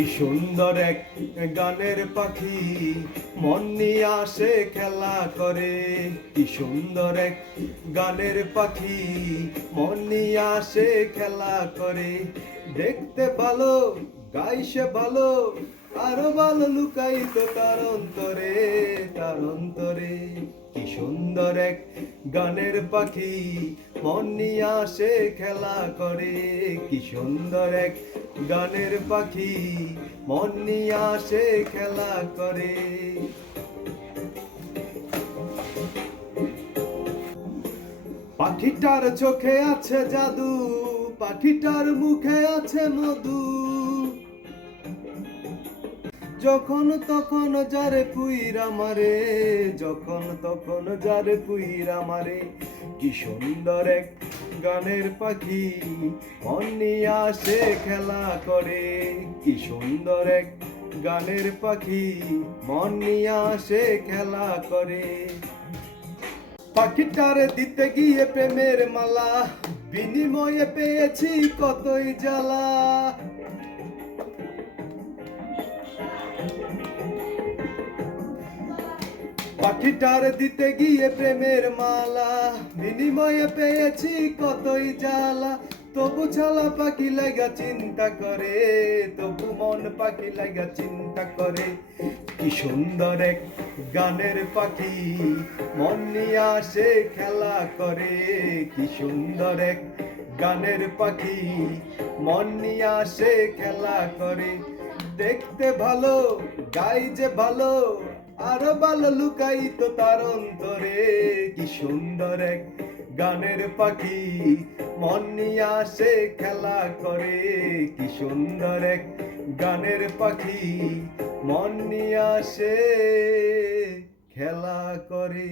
কি সুন্দর এক গানের পাখি মন নিয়ে আসে খেলা করে। কি সুন্দর এক গানের পাখি মন নিয়ে আসে খেলা করে। দেখতে ভালো, গাইছে ভালো, আরো ভালো লুকাইত তার অন্তরে, তার অন্তরে। কি সুন্দর এক গানের পাখি মন নিয়ে আসে খেলা করে। কি সুন্দর এক গানের পাখি মন নিয়ে আসে খেলা করে। পাখিটার চোখে আছে জাদু, পাখিটার মুখে আছে মধু। যখন তখন যারে পুইরা মারে, যখন তখন যারে পুইরা মারে। কি সুন্দর এক গানের পাখি মন নিয়ে আসে খেলা করে। কি সুন্দর এক গানের পাখি মন নিয়ে আসে খেলা করে। পাখিটারে দিতে গিয়ে প্রেমের মালা, বিনিময়ে পেয়েছি কতই জ্বালা। পাখিটার দিতে গিয়ে প্রেমের মালা, বিনিময়ে পেয়েছি কতই জ্বালা। তবু ছালা পাখি লাগা চিন্তা করে, তবু মন পাখি লাগা চিন্তা করে। কি সুন্দর এক গানের পাখি মন নিয়ে আসে খেলা করে। কি সুন্দর এক গানের পাখি মন নিয়ে আসে খেলা করে। দেখতে ভালো, গাই যে ভালো, আরো ভালো লুকাইতো তার অন্তরে। কি সুন্দর এক গানের পাখি মন নিয়ে আসে খেলা করে। কি সুন্দর এক গানের পাখি মন নিয়ে আসে খেলা করে।